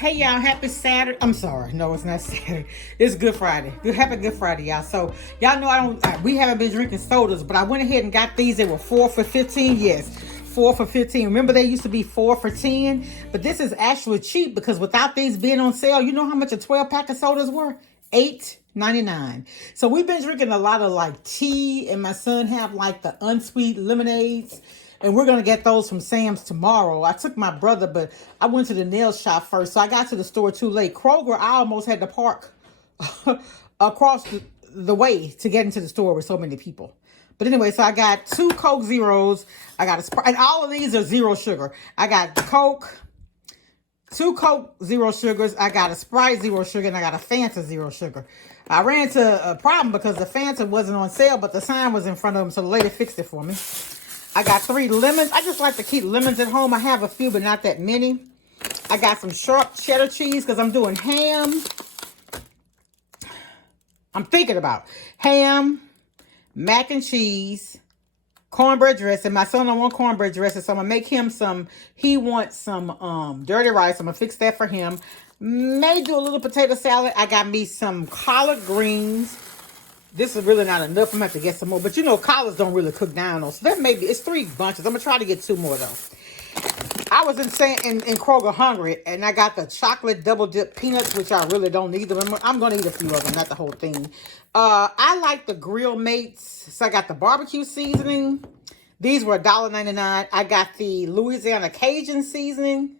Hey y'all, happy Saturday. I'm sorry, no, it's not Saturday. It's Good Friday. Happy Good Friday, y'all. So y'all know we haven't been drinking sodas, but I went ahead and got these. They were 4 for 15. Yes, 4 for 15. Remember they used to be 4 for 10, but this is actually cheap because without these being on sale, you know how much a 12-pack of sodas were? $8.99. So we've been drinking a lot of like tea, and my son have like the unsweet lemonades. And we're going to get those from Sam's tomorrow. I took my brother, but I went to the nail shop first. So I got to the store too late. Kroger, I almost had to park across the way to get into the store with so many people. But anyway, so I got 2 Coke Zeros. I got a Sprite. And all of these are zero sugar. I got Coke, 2 Coke Zero Sugars. I got a Sprite Zero Sugar. And I got a Fanta Zero Sugar. I ran into a problem because the Fanta wasn't on sale, but the sign was in front of them. So the lady fixed it for me. I got 3 lemons. I just like to keep lemons at home. I have a few, but not that many. I got some sharp cheddar cheese because I'm doing ham. I'm thinking about ham, mac and cheese, cornbread dressing. My son don't want cornbread dressing, so I'm going to make him some. He wants some dirty rice. I'm going to fix that for him. May do a little potato salad. I got me some collard greens. This is really not enough. I'm going to have to get some more. But you know, collards don't really cook down though. So that maybe it's 3 bunches. I'm going to try to get 2 more though. I was in Kroger hungry, and I got the chocolate double dip peanuts, which I really don't need them. I'm going to eat a few of them, not the whole thing. I like the Grill Mates. So I got the barbecue seasoning. These were $1.99. I got the Louisiana Cajun seasoning.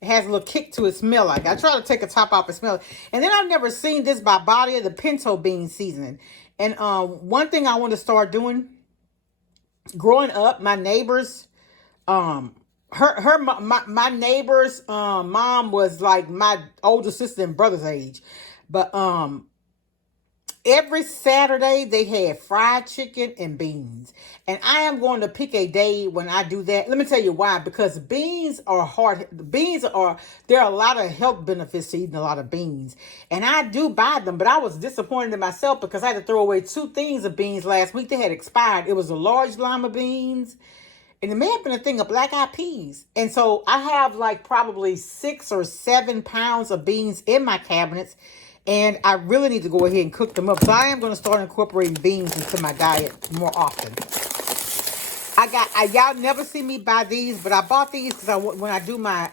It has a little kick to it, smell like. I try to take a top off and smell it. And then I've never seen this by Body, the pinto bean seasoning. And one thing I want to start doing, growing up, my neighbors, my neighbor's mom was like my older sister and brother's age. But every Saturday they had fried chicken and beans. And I am going to pick a day when I do that. Let me tell you why. Because beans are hard. There are a lot of health benefits to eating a lot of beans. And I do buy them, but I was disappointed in myself because I had to throw away 2 things of beans last week. They had expired. It was a large lima beans. And it may have been a thing of black-eyed peas. And so I have like probably 6 or 7 pounds of beans in my cabinets. And I really need to go ahead and cook them up. So I am going to start incorporating beans into my diet more often. Y'all never see me buy these, but I bought these because when I do my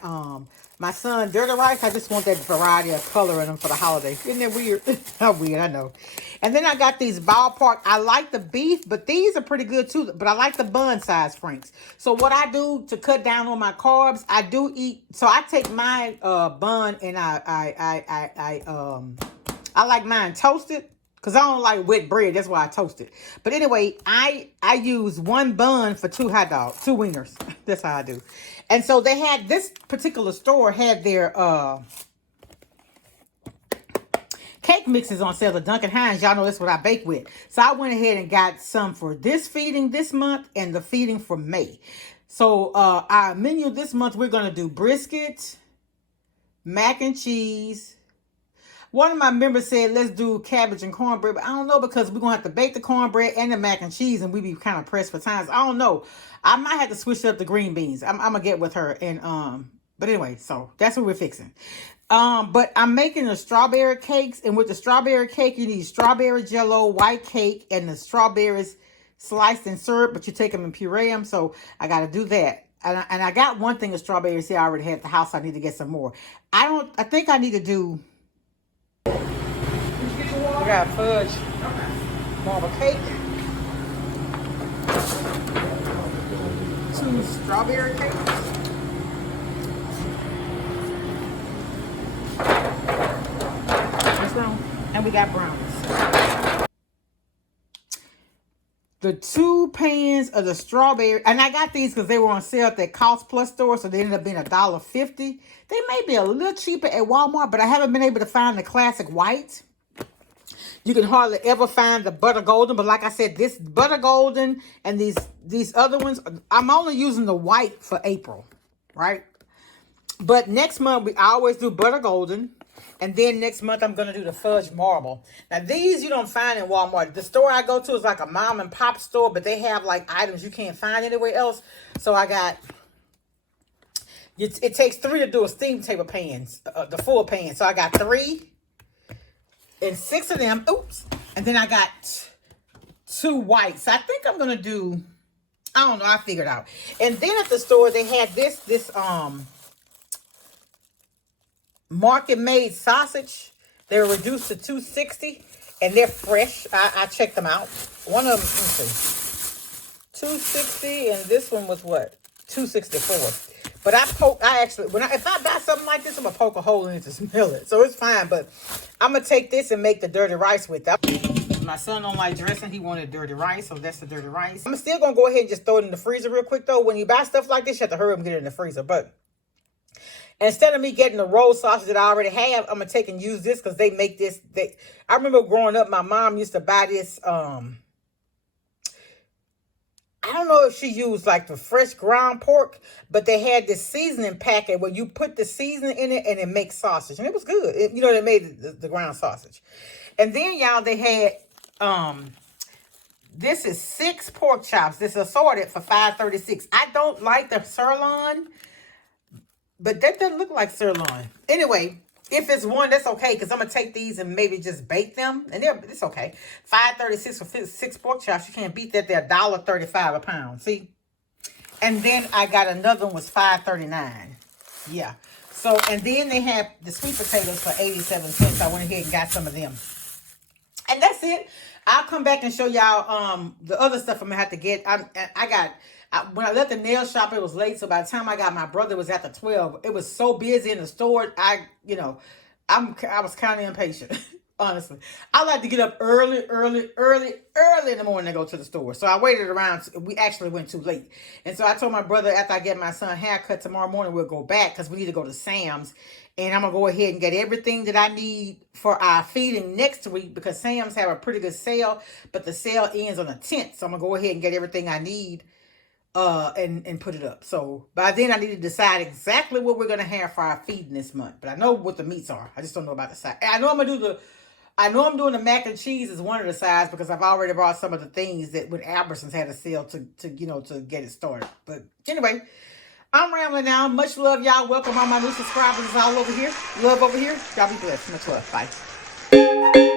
my son dirty rice, I just want that variety of color in them for the holidays. Isn't that weird? Not weird, I know. And then I got these ballpark. I like the beef, but these are pretty good too. But I like the bun size Franks. So what I do to cut down on my carbs, I do eat. So I take my bun and I like mine toasted. Because I don't like wet bread. That's why I toast it. But anyway, I use 1 bun for 2 hot dogs. 2 wieners. That's how I do. And so they had, this particular store had their cake mixes on sale at Duncan Hines. Y'all know that's what I bake with. So I went ahead and got some for this feeding this month and the feeding for May. So our menu this month, we're going to do brisket, mac and cheese. One of my members said, let's do cabbage and cornbread. But I don't know because we're going to have to bake the cornbread and the mac and cheese. And we be kind of pressed for times. I don't know. I might have to switch up the green beans. I'm going to get with her. And but anyway, so that's what we're fixing. But I'm making the strawberry cakes. And with the strawberry cake, you need strawberry jello, white cake, and the strawberries sliced in syrup. But you take them and puree them. So I got to do that. And I got one thing of strawberries here I already had at the house. I need to get some more. I think I need to do... We got fudge, marble cake, 2 strawberry cakes, and we got brownies. The 2 pans of the strawberry, and I got these because they were on sale at that Cost Plus store, so they ended up being $1.50. They may be a little cheaper at Walmart, but I haven't been able to find the classic white. You can hardly ever find the butter golden, but like I said, this butter golden and these other ones, I'm only using the white for April, right? But next month, I always do butter golden. And then next month, I'm going to do the fudge marble. Now, these you don't find in Walmart. The store I go to is like a mom and pop store, but they have like items you can't find anywhere else. So I got It takes 3 to do a steam table pans, the full pan. So I got 3 and 6 of them. Oops. And then I got 2 whites. I think I'm gonna do, I don't know, I figured out. And then at the store they had this market made sausage. They were reduced to $2.60 and they're fresh. I checked them out. One of them, let me see, $2.60 and this one was what? $2.64. But I actually, if I buy something like this, I'm gonna poke a hole in it to smell it. So it's fine, but I'm gonna take this and make the dirty rice with that. My son don't like dressing. He wanted dirty rice, so that's the dirty rice. I'm still gonna go ahead and just throw it in the freezer real quick though. When you buy stuff like this, you have to hurry up and get it in the freezer. But instead of me getting the rolled sausage that I already have, I'm gonna take and use this because they make this. I remember growing up, my mom used to buy this. I don't know if she used like the fresh ground pork, but they had this seasoning packet where you put the seasoning in it and it makes sausage. And it was good. You know, they made the ground sausage. And then, y'all, they had, this is 6 pork chops. This is assorted for $5.36. I don't like the sirloin, but that doesn't look like sirloin. Anyway, if it's one, that's okay, because I'm going to take these and maybe just bake them. And it's okay. $5.36 for 6 pork chops. You can't beat that. They're $1.35 a pound. See? And then I got another one was $5.39. Yeah. So, and then they have the sweet potatoes for 87 cents. I went ahead and got some of them. And that's it. I'll come back and show y'all the other stuff I'm going to have to get. When I left the nail shop, it was late. So by the time I got my brother, it was after 12. It was so busy in the store. I was kind of impatient, honestly. I like to get up early in the morning to go to the store. So I waited around. We actually went too late. And so I told my brother, after I get my son a haircut tomorrow morning, we'll go back because we need to go to Sam's. And I'm going to go ahead and get everything that I need for our feeding next week because Sam's have a pretty good sale. But the sale ends on the 10th. So I'm going to go ahead and get everything I need. And put it up. So by then I need to decide exactly what we're gonna have for our feeding this month. But I know what the meats are. I just don't know about the side. I know I'm doing the mac and cheese as one of the sides because I've already brought some of the things that when Albertsons had a sale to get it started. But anyway, I'm rambling now. Much love, y'all. Welcome all my new subscribers all over here. Love over here. Y'all be blessed. Much love. Bye.